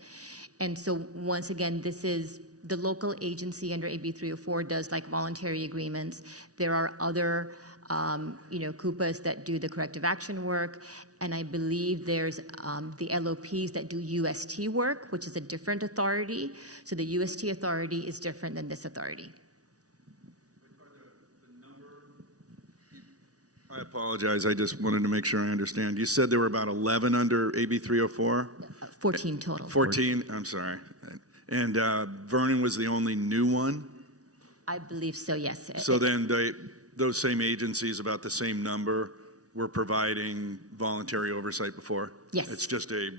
And so once again, this is the local agency under AB 304 does like voluntary agreements. There are other CUPAs that do the corrective action work, and I believe there's the LOPs that do UST work, which is a different authority. So the UST authority is different than this authority. I apologize. I just wanted to make sure I understand. You said there were about 11 under AB 304? 14 total. 14? I'm sorry. And Vernon was the only new one? I believe so, yes. So then those same agencies, about the same number, were providing voluntary oversight before? Yes. It's just a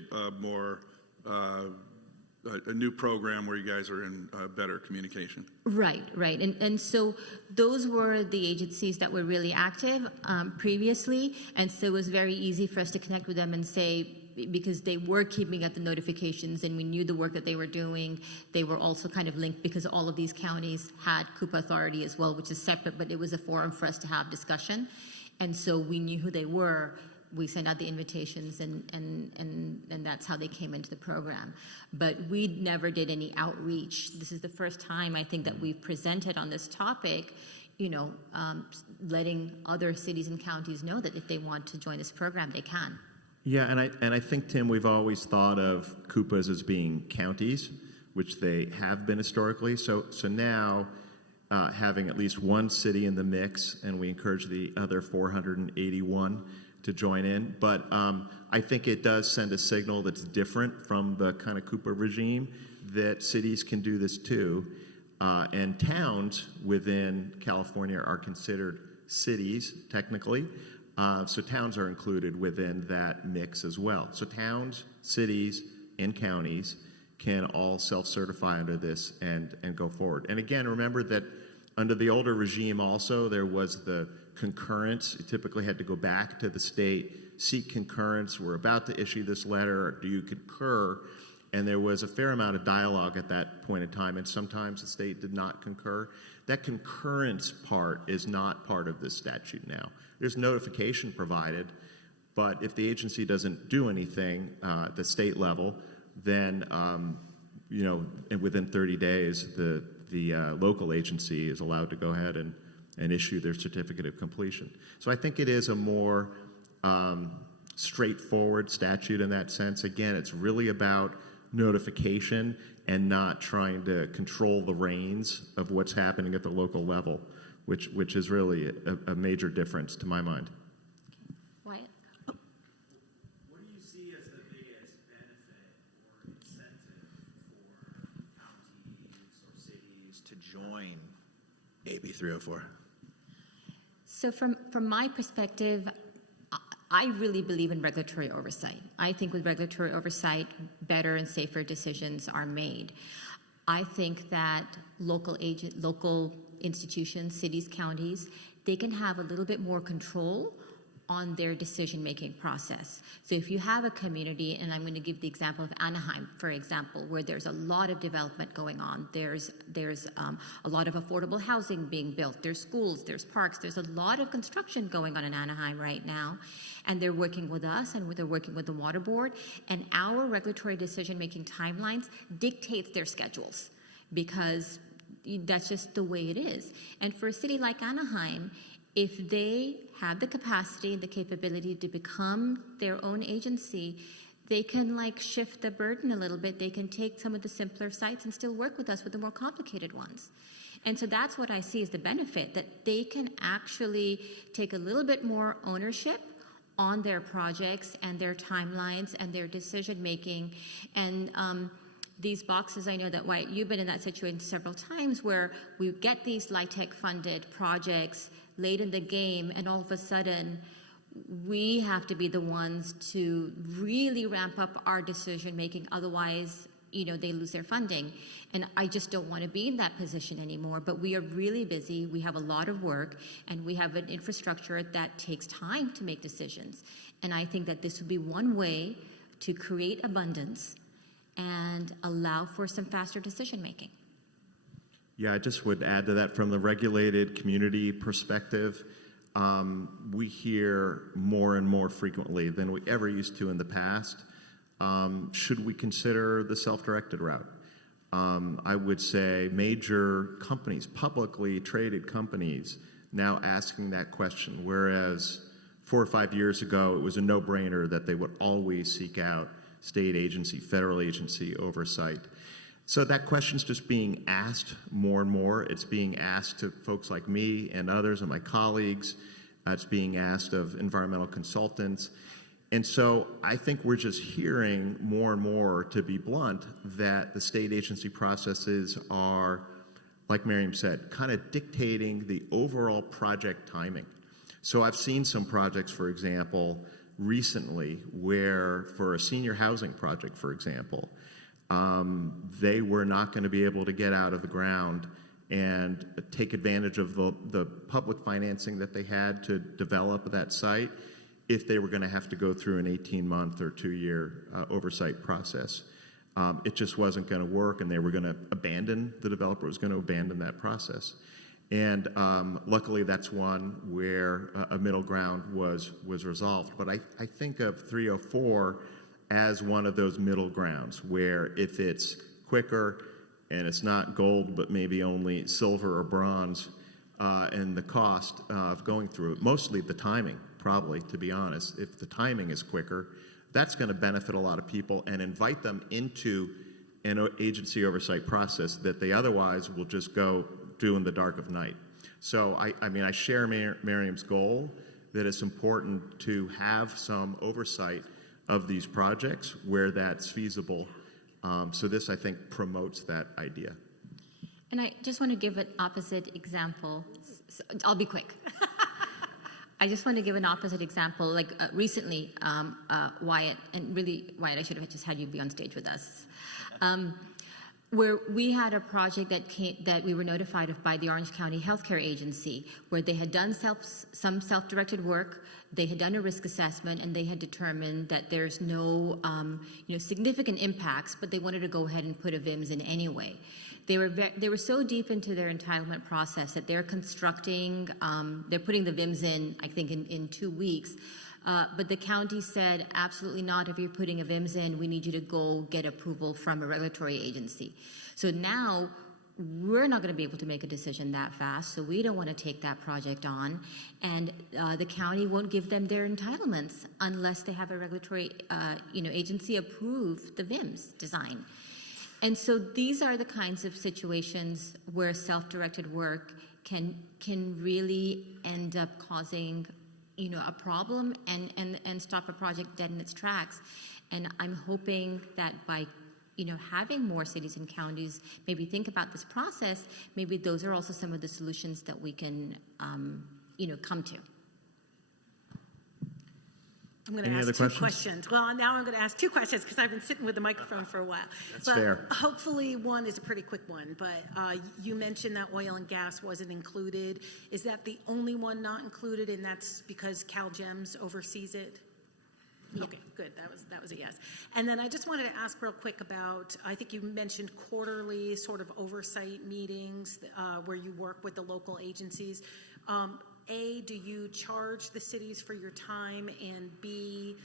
new program where you guys are in better communication. Right. And so those were the agencies that were really active previously, and so it was very easy for us to connect with them and say, because they were keeping up the notifications and we knew the work that they were doing. They were also kind of linked because all of these counties had CUPA authority as well, which is separate, but it was a forum for us to have discussion. And so we knew who they were. We sent out the invitations and that's how they came into the program. But we never did any outreach. This is the first time I think that we've presented on this topic, letting other cities and counties know that if they want to join this program, they can. Yeah, and I think, Tim, we've always thought of CUPAs as being counties, which they have been historically. So now having at least one city in the mix, and we encourage the other 481 to join in. But I think it does send a signal that's different from the kind of CUPA regime, that cities can do this too. And towns within California are considered cities, technically. So towns are included within that mix as well. So towns, cities, and counties can all self-certify under this and go forward. And again, remember that under the older regime also, there was the concurrence. You typically had to go back to the state, seek concurrence. We're about to issue this letter. Do you concur? And there was a fair amount of dialogue at that point in time, and sometimes the state did not concur. That concurrence part is not part of this statute now. There's notification provided, but if the agency doesn't do anything at the state level, then within 30 days, the local agency is allowed to go ahead and issue their certificate of completion. So I think it is a more straightforward statute in that sense. Again, it's really about notification and not trying to control the reins of what's happening at the local level, which is really a major difference to my mind. Wyatt? What do you see as the biggest benefit or incentive for counties or cities to join AB 304? So from my perspective, I really believe in regulatory oversight. I think with regulatory oversight, better and safer decisions are made. I think that local institutions, cities, counties, they can have a little bit more control on their decision-making process. So if you have a community, and I'm going to give the example of Anaheim, for example, where there's a lot of development going on. There's a lot of affordable housing being built. There's schools, there's parks. There's a lot of construction going on in Anaheim right now. And they're working with us, and they're working with the Water Board. And our regulatory decision-making timelines dictates their schedules, because that's just the way it is. And for a city like Anaheim, if they have the capacity and the capability to become their own agency, they can like shift the burden a little bit. They can take some of the simpler sites and still work with us with the more complicated ones. And so that's what I see as the benefit, that they can actually take a little bit more ownership on their projects and their timelines and their decision making. And these boxes, I know that Wyatt, you've been in that situation several times where we get these LIHTC funded projects late in the game, and all of a sudden we have to be the ones to really ramp up our decision making. Otherwise, they lose their funding. And I just don't want to be in that position anymore. But we are really busy. We have a lot of work, and we have an infrastructure that takes time to make decisions. And I think that this would be one way to create abundance and allow for some faster decision making. Yeah, I just would add to that from the regulated community perspective. We hear more and more frequently than we ever used to in the past. Should we consider the self-directed route? I would say major companies, publicly traded companies, now asking that question, whereas 4 or 5 years ago, it was a no-brainer that they would always seek out state agency, federal agency oversight. So that question's just being asked more and more. It's being asked to folks like me and others and my colleagues. It's being asked of environmental consultants. And so I think we're just hearing more and more, to be blunt, that the state agency processes are, like Miriam said, kind of dictating the overall project timing. So I've seen some projects, for example, recently where for a senior housing project, for example, they were not going to be able to get out of the ground and take advantage of the public financing that they had to develop that site if they were going to have to go through an 18-month or 2-year oversight process. It just wasn't going to work, and they were going to abandon, the developer was going to abandon that process. And luckily, that's one where a middle ground was resolved. But I think of 304 as one of those middle grounds where if it's quicker and it's not gold, but maybe only silver or bronze, and the cost of going through it, mostly the timing, probably, to be honest. If the timing is quicker, that's going to benefit a lot of people and invite them into an agency oversight process that they otherwise will just go do in the dark of night. So I share Miriam's goal that it's important to have some oversight of these projects where that's feasible. So this, I think, promotes that idea. And I just want to give an opposite example. So I'll be quick. I just want to give an opposite example. Like recently, Wyatt, and really, Wyatt, I should have just had you be on stage with us, where we had a project that we were notified of by the Orange County Healthcare Agency, where they had done some self-directed work. They had done a risk assessment, and they had determined that there's no significant impacts, but they wanted to go ahead and put a VIMS in anyway. They were so deep into their entitlement process that they're constructing, they're putting the VIMS in, I think, in 2 weeks. But the county said, absolutely not. If you're putting a VIMS in, we need you to go get approval from a regulatory agency. So now we're not going to be able to make a decision that fast, so we don't want to take that project on. And the county won't give them their entitlements unless they have a regulatory agency approve the VIMS design. And so these are the kinds of situations where self-directed work can really end up causing a problem and stop a project dead in its tracks. And I'm hoping that by having more cities and counties maybe think about this process, maybe those are also some of the solutions that we can come to. I'm going to ask two questions. Well, now I'm going to ask two questions because I've been sitting with the microphone for a while. That's fair. Hopefully one is a pretty quick one, but you mentioned that oil and gas wasn't included. Is that the only one not included, and that's because CalGEMS oversees it? Yeah. Okay, good. That was a yes. And then I just wanted to ask real quick about, I think you mentioned quarterly sort of oversight meetings where you work with the local agencies. A, do you charge the cities for your time? And B,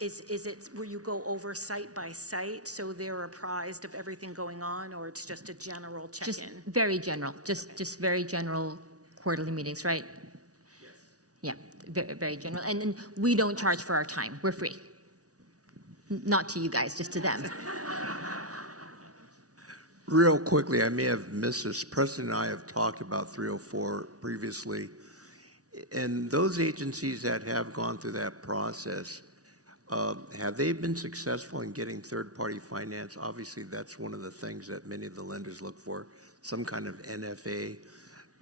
is it where you go over site by site so they're apprised of everything going on, or it's just a general check-in? Just very general, just very general quarterly meetings, right? Yes. Yeah, very, very general. And then we don't charge for our time. We're free. Not to you guys, just to them. Real quickly, I may have missed this. Preston and I have talked about 304 previously. And those agencies that have gone through that process, have they been successful in getting third-party finance? Obviously, that's one of the things that many of the lenders look for, some kind of NFA.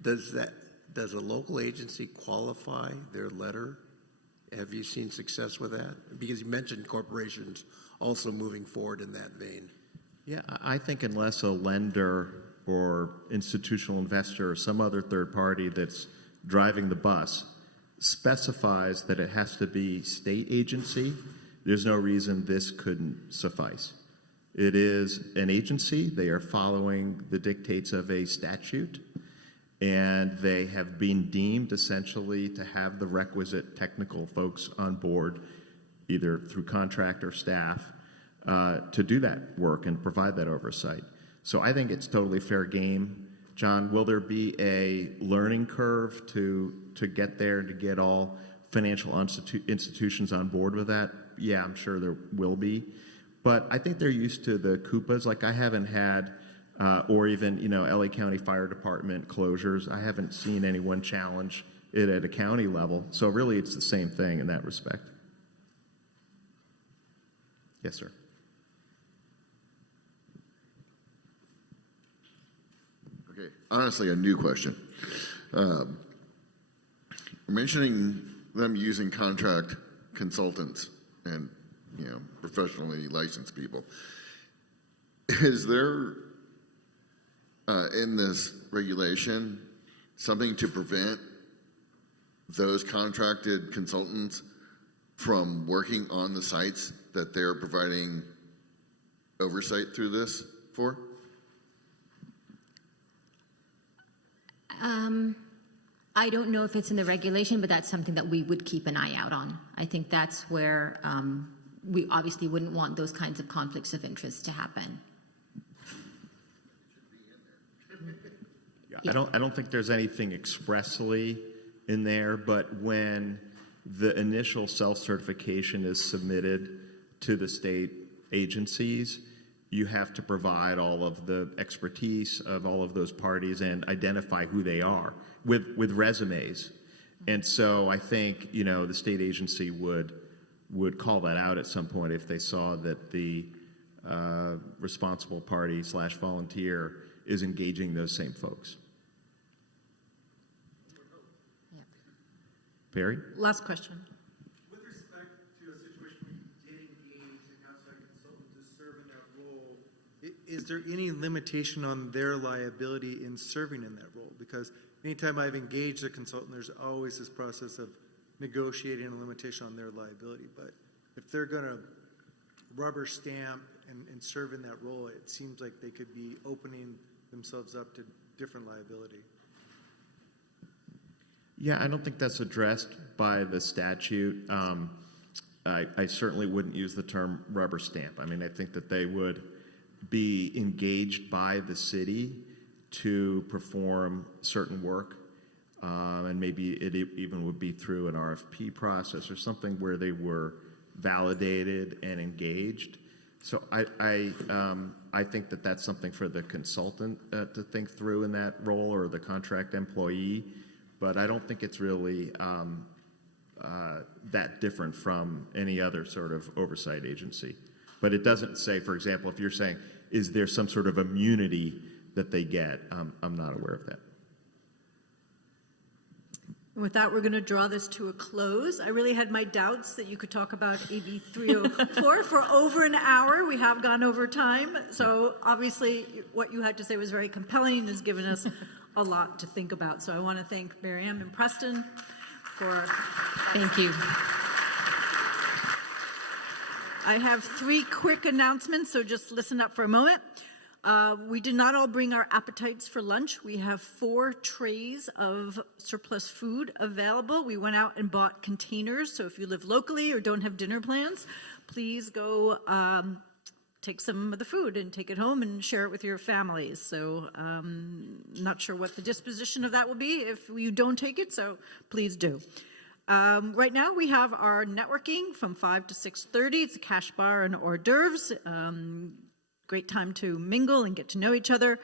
Does a local agency qualify their letter? Have you seen success with that? Because you mentioned corporations also moving forward in that vein. Yeah, I think unless a lender or institutional investor or some other third party that's driving the bus specifies that it has to be state agency, there's no reason this couldn't suffice. It is an agency. They are following the dictates of a statute, and they have been deemed essentially to have the requisite technical folks on board, either through contract or staff, to do that work and provide that oversight. So I think it's totally fair game. John, will there be a learning curve to get there, to get all financial institutions on board with that? Yeah, I'm sure there will be. But I think they're used to the CUPAs. Like I haven't had, or even, LA County Fire Department closures. I haven't seen anyone challenge it at a county level. So really it's the same thing in that respect. Yes, sir. Okay, honestly, a new question. Mentioning them using contract consultants and, professionally licensed people. Is there, in this regulation, something to prevent those contracted consultants from working on the sites that they're providing oversight through this for? I don't know if it's in the regulation, but that's something that we would keep an eye out on. I think that's where we obviously wouldn't want those kinds of conflicts of interest to happen. Yeah. I don't think there's anything expressly in there, but when the initial self-certification is submitted to the state agencies, you have to provide all of the expertise of all of those parties and identify who they are with resumes. And so I think, the state agency would call that out at some point if they saw that the responsible party / volunteer is engaging those same folks. Yeah. Perry? Last question. With respect to a situation where you did engage an outside consultant to serve in that role, is there any limitation on their liability in serving in that role? Because anytime I've engaged a consultant, there's always this process of negotiating a limitation on their liability. But if they're going to rubber stamp and serve in that role, it seems like they could be opening themselves up to different liability. Yeah, I don't think that's addressed by the statute. I certainly wouldn't use the term rubber stamp. I mean, I think that they would be engaged by the city to perform certain work, and maybe it even would be through an RFP process or something where they were validated and engaged. So I think that that's something for the consultant to think through in that role, or the contract employee, but I don't think it's really that different from any other sort of oversight agency. But it doesn't say, for example, if you're saying, is there some sort of immunity that they get? I'm not aware of that. And with that, we're going to draw this to a close. I really had my doubts that you could talk about AB 304 for over an hour. We have gone over time. So obviously what you had to say was very compelling and has given us a lot to think about. So I want to thank Miriam and Preston for... Thank you. I have 3 quick announcements, so just listen up for a moment. We did not all bring our appetites for lunch. We have 4 trays of surplus food available. We went out and bought containers, so if you live locally or don't have dinner plans, please go take some of the food and take it home and share it with your families. So not sure what the disposition of that will be if you don't take it, so please do. Right now, we have our networking from 5 to 6:30. It's a cash bar and hors d'oeuvres. Great time to mingle and get to know each other.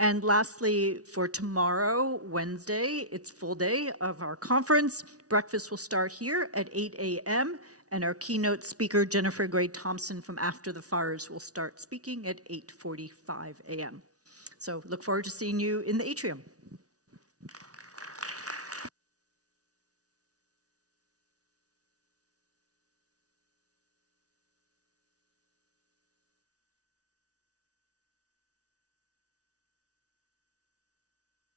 And lastly, for tomorrow, Wednesday, it's full day of our conference. Breakfast will start here at 8 a.m. And our keynote speaker, Jennifer Gray Thompson from After the Fires, will start speaking at 8:45 a.m. So look forward to seeing you in the atrium.